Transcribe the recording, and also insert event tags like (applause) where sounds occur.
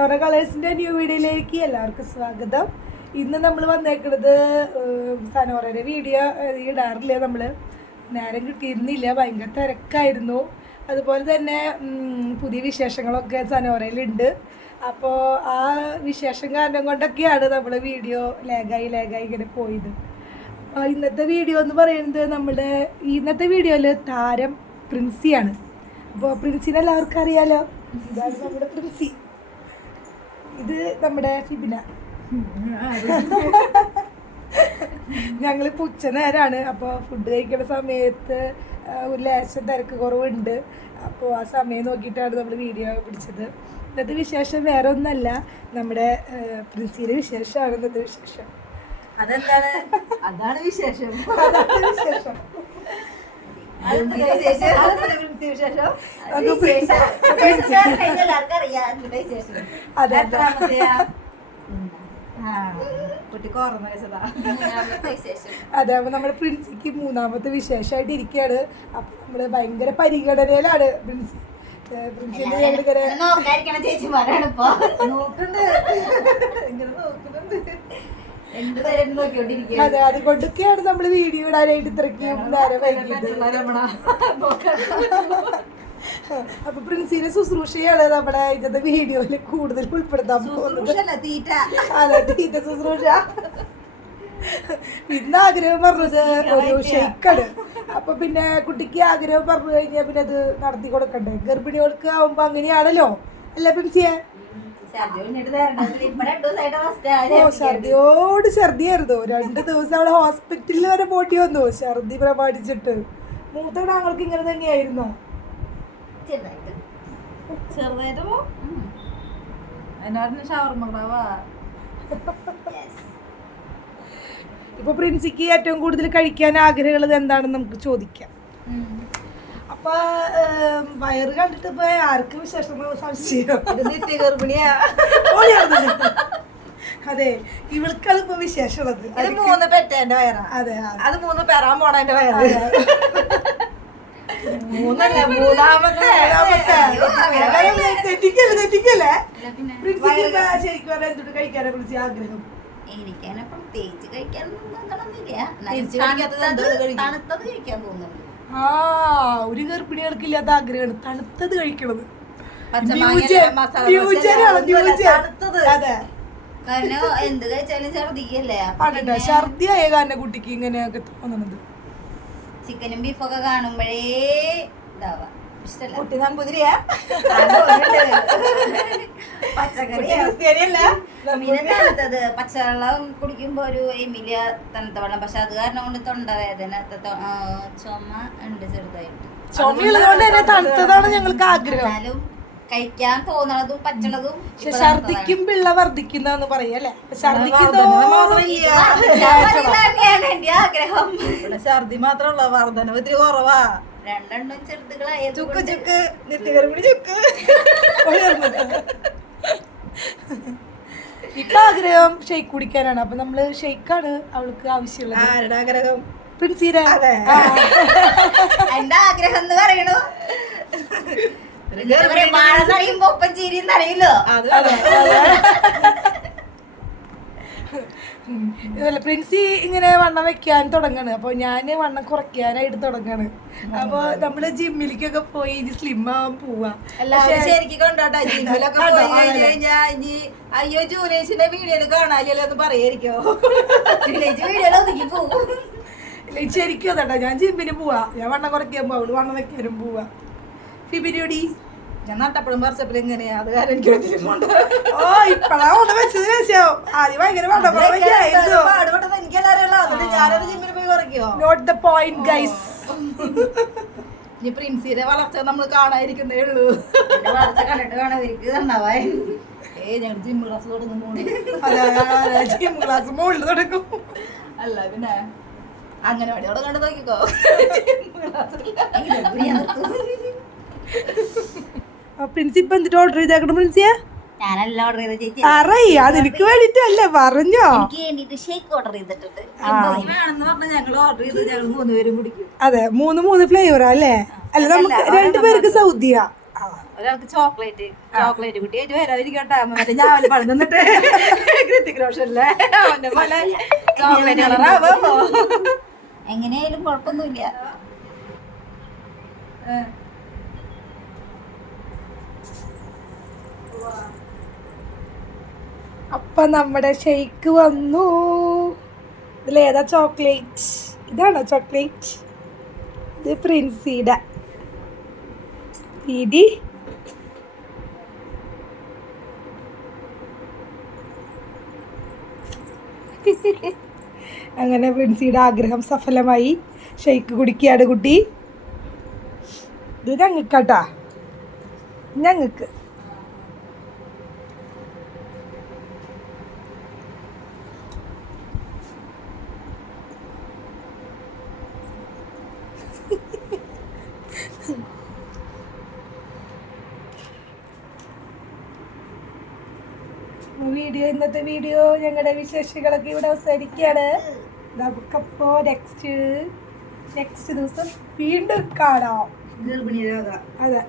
സനോറ കളേഴ്സിന്റെ new വീഡിയോയിലേക്ക് എല്ലാവർക്കും സ്വാഗതം. ഇന്ന് നമ്മൾ വന്നേക്കുന്നത് സനോറയുടെ വീഡിയോ ഇടാറില്ല നമ്മൾ നേരം കിട്ടിയിരുന്നില്ല ഭയങ്കര തിരക്കായിരുന്നു. അതുപോലെ തന്നെ പുതിയ വിശേഷങ്ങളൊക്കെ സനോറയിലുണ്ട് അപ്പോൾ ആ വിശേഷം കാരണം കൊണ്ടൊക്കെയാണ് നമ്മൾ വീഡിയോ ലേഗായി ലേഗായി ഇങ്ങനെ പോയത്. ഇന്നത്തെ വീഡിയോ എന്ന് പറയുന്നത് നമ്മുടെ ഇന്നത്തെ വീഡിയോയിൽ താരം പ്രിൻസിയാണ്. അപ്പോൾ പ്രിൻസിനെ എല്ലാവർക്കും അറിയാലോ? ഇതാണ് നമ്മുടെ പ്രിൻസി. ഇത് നമ്മുടെ ഫിബിന. (laughs) ഞങ്ങളിപ്പോൾ ഉച്ച നേരാണ്. അപ്പോൾ ഫുഡ് കഴിക്കുന്ന സമയത്ത് ഒരു ലേശം തിരക്ക് കുറവുണ്ട് അപ്പോൾ ആ സമയം നോക്കിയിട്ടാണ് നമ്മൾ വീഡിയോ പിടിച്ചത്. ഇന്നത്തെ വിശേഷം വേറെ ഒന്നല്ല നമ്മുടെ പ്രിൻസിയുടെ വിശേഷമാണ് ഇന്നത്തെ വിശേഷം. അതെന്താണ്? അതാണ് വിശേഷം. (laughs) അതാണ് വിശേഷം അതെന്താ വിശേഷം? അതെന്താ ഇവിടുത്തെ വിശേഷം? അത്. അപ്പൊ നമ്മുടെ പ്രിൻസിക്ക് മൂന്നാമത്തെ വിശേഷമായിട്ട് ഇരിക്കുകയാണ് അപ്പൊ നമ്മൾ ഭയങ്കര പരിഗണനയിലാണ് പ്രിൻസി. പ്രിൻസിന്റെ നോക്കണ്ട്. ഇങ്ങനെ നോക്കുന്നുണ്ട്. അത് അതെ അതുകൊണ്ടൊക്കെയാണ് നമ്മൾ വീഡിയോ ഇടാനായിട്ട് ഇത്രയ്ക്കും നേരം. (laughs) അപ്പൊ പ്രിൻസിനെ ശുശ്രൂഷയാണ് നമ്മുടെ ഇതിന്റെ വീഡിയോയിൽ കൂടുതൽ ഉൾപ്പെടുത്താൻ പോകുന്നത്. അതെ തീറ്റ ശുശ്രൂഷ. ഇന്ന് ആഗ്രഹം പറഞ്ഞത് ഒരു ഷെയ്ക്കാണ്. അപ്പൊ പിന്നെ കുട്ടിക്ക് ആഗ്രഹം പറഞ്ഞു കഴിഞ്ഞാൽ പിന്നെ അത് നടത്തി കൊടുക്കണ്ടേ? ഗർഭിണികൾക്ക് ആവുമ്പോ അങ്ങനെയാണല്ലോ. അല്ല പ്രിൻസിയെ? ഛർദിയോട് ഛർദിയായിരുന്നു. രണ്ട് ദിവസം അവിടെ ഹോസ്പിറ്റലിൽ വരെ പോട്ടി വന്നു. ഛർദി പ്രമാണിച്ചിട്ട്. മൂത്ത ഞങ്ങൾക്ക് ഇങ്ങനെ തന്നെയായിരുന്നോ? ചെറുതായിട്ട്. അതിനോട് ഷവർമ്മ. ഇപ്പൊ പ്രിൻസിക്ക് ഏറ്റവും കൂടുതൽ കഴിക്കാൻ ആഗ്രഹമുള്ളത് എന്താണെന്ന് നമുക്ക് ചോദിക്കാം. അപ്പൊ വയറ് കണ്ടിട്ട് ഇപ്പൊ ആർക്കും വിശേഷം സംശയം അതെ ഇവൾക്കാണ് ഇപ്പൊ വിശേഷമുള്ളത്. അത് മൂന്ന് പെറ്റേന്റെ വയറാ. അതെ അതെ. അത് മൂന്ന് പെറാൻ പോണേന്റെ വയറ്. മൂന്നല്ല മൂന്നാമത്തെ തെറ്റിക്കല്ലേ തെറ്റിക്കല്ലേ ശരിക്കും പറഞ്ഞാൽ എന്തുകൊണ്ട് കഴിക്കാനാ ആഗ്രഹം? എനിക്കങ്ങനെ പ്രത്യേകിച്ച് കഴിക്കാനൊന്നും തോന്നണമെന്നില്ല തിരിച്ച് എന്നാലും കഴിക്കാത്തത് എന്ത് തണുത്തത് കഴിക്കും? തണുത്തത് കഴിക്കാൻ തോന്നുന്നു. ആ ഒരു ഗർഭിണികൾക്ക് ഇല്ലാത്ത ആഗ്രഹമാണ്. തണുത്തത് കഴിക്കണത്. കാരണം എന്ത് കഴിച്ചാലും ഛർദിക്കല്ലേ? അപ്പൊ ആണോ പിന്നെ ഛർദി ആയ കാരണം കുട്ടിക്ക് ഇങ്ങനെയൊക്കെ തോന്നുന്നത് ചിക്കനും ബീഫൊക്കെ കാണുമ്പോഴേ ഇതാവാ. കുട്ടി നമ്പൂതിരിയാ? പിന്നെ തണുത്തത് പച്ചവെള്ളം കുടിക്കുമ്പോ ഒരു എമിലിയ തണുത്ത വെള്ളം. പക്ഷെ അത് കാരണം കൊണ്ട് തൊണ്ടവേദന ചുമ ഉണ്ട് ചെറുതായിട്ട്. ചുമയുള്ളതുകൊണ്ട് തന്നെ തണുത്തതാണ് ഞങ്ങൾക്ക് ആഗ്രഹം. എന്നാലും കഴിക്കാൻ തോന്നണതും പറ്റണതും ഛർദിക്കും പിള്ള വർദ്ധിക്കുന്ന പറയല്ലേ ഛർദിക്കും വർദ്ധനവ് മാത്രമില്ല. തണുത്തതാണ്. തന്നെയാണ് എന്റെ ആഗ്രഹം. ഛർദി മാത്രമുള്ള വർധനവ് ഇത്തിരി കുറവാ. രണ്ടെണ്ണം ചെറുതുകളായ ചുക്ക് ചുക്ക് നിത്യഗർഭിണി ചുക്ക്. ഇപ്പൊ ആഗ്രഹം ഷെയ്ക്ക് കുടിക്കാനാണ്. അപ്പൊ നമ്മൾ ഷെയ്ക്കാണ് അവൾക്ക് ആവശ്യമുള്ളത്. ആരുടെ ആഗ്രഹം? പ്രിൻസീര. എന്റെ ആഗ്രഹം എന്ന് പറയണു? എന്താ പറയാ, വാഴ നറിയുമ്പോ ഒപ്പം ചിരിയും ഇതല്ല പ്രിൻസി ഇങ്ങനെ വണ്ണം വെക്കാൻ തുടങ്ങാണ്. അപ്പൊ ഞാൻ വണ്ണം കുറയ്ക്കാനായിട്ട് തുടങ്ങാണ്. അപ്പൊ നമ്മൾ ജിമ്മിലേക്കൊക്കെ പോയി ഇനി സ്ലിം ആവാൻ പോവാ. എല്ലാവരും ശരിക്കും കണ്ടോട്ടെ. ജിമ്മിലൊക്കെ കണ്ടോ? പോയി കഴിഞ്ഞ് ഇനി അയ്യോ ജൂലേഷിന്റെ വീഡിയോ കാണാനില്ലല്ലോ എന്ന് പറയായിരിക്കോ? വീഡിയോയിൽ ഒതുക്കി പോകും ശരിക്കും അതാട്ടാ. ഞാൻ ജിമ്മിന് പോവാ. ഞാൻ വണ്ണം കുറയ്ക്കാൻ പോവാ. അവൾ വണ്ണം വെക്കാനും പോവാ. ഫിബിരിയോടി ഞാൻ നട്ടപ്പഴും പറിച്ചപ്പോഴും എങ്ങനെയാ അത് കാരണം എനിക്ക് ബുദ്ധിമുട്ടുണ്ട്. ഓ ഇപ്പഴാ വണ്ണം വെച്ചത് ശേഷം ആദ്യം ഭയങ്കര വണ്ണം അതൊക്കെ കുറവായിരുന്നു പാടുപെട്ടെന്ന് എനിക്കെല്ലാം ഞാനത് ജിമ്മിൽ പോയി കുറയ്ക്കോ നോട്ട് ദ പോയിന്റ് ഗൈസ് ഇനി പ്രിൻസിയുടെ വളർച്ച നമ്മൾ കാണാതിരിക്കുന്നേ ഉള്ളൂ. വളർച്ച കണ്ടിട്ട് വേണം ഇവർക്ക് (laughs) നന്നാവാൻ. ഏ ഞങ്ങൾ ജിം ക്ലാസ് തുടങ്ങുന്നു ജിം ക്ലാസ് മുകളിൽ തുടങ്ങും. അല്ല പിന്നെ അങ്ങനെ വടി അവിടെ കണ്ടു നോക്കിക്കോ (laughs) പ്രിൻസി ഇപ്പൊ എന്തിട്ട് ഓർഡർ ചെയ്തേക്കണം പ്രിൻസിയെ? ഞാനെല്ലാം ഓർഡർ ചെയ്ത ചേച്ചി. അറിയാ എനിക്ക് വേണ്ടിട്ടല്ലേ പറഞ്ഞോ? ഷേക്ക് ഓർഡർ ചെയ്തിട്ടുണ്ട്. അതെ മൂന്ന് മൂന്ന് ഫ്ലേവറാ അല്ലേ? അല്ല നമുക്ക് രണ്ടുപേർക്ക് സൗദിയാ. ഒരാൾക്ക് ചോക്ലേറ്റ് ചോക്ലേറ്റ് കുട്ടി. ആയിട്ട് വരാതിരിക്കട്ടെ മറ്റേ ഞാൻ പഴം നിന്നിട്ട് കൃത്തിക് റോഷല്ലേ അവന്റെ പോലെ ചോക്ലേറ്റ് കളറാവോ എങ്ങനെയായാലും കുഴപ്പമൊന്നുമില്ല. അപ്പൊ നമ്മുടെ ഷെയ്ക്ക് വന്നു. ഇതിലേതാ ചോക്ലേറ്റ്? ഇതാണോ ചോക്ലേറ്റ്? ഇത് പ്രിൻസിയുടെ ഇടി. (laughs) അങ്ങനെ പ്രിൻസിയുടെ ആഗ്രഹം സഫലമായി. ഷെയ്ക്ക് കുടിക്കുകയാണ് കുട്ടി. ഇത് ഞങ്ങൾക്കാട്ടാ. ഞങ്ങൾക്ക്. വീഡിയോ ഇന്നത്തെ വീഡിയോ ഞങ്ങളുടെ വിശേഷികളൊക്കെ ഇവിടെ അവസാനിക്കുകയാണ്. നമുക്കപ്പോ നെക്സ്റ്റ് നെക്സ്റ്റ് ദിവസം വീണ്ടും കാണാം. ഗർഭിണി അതെ.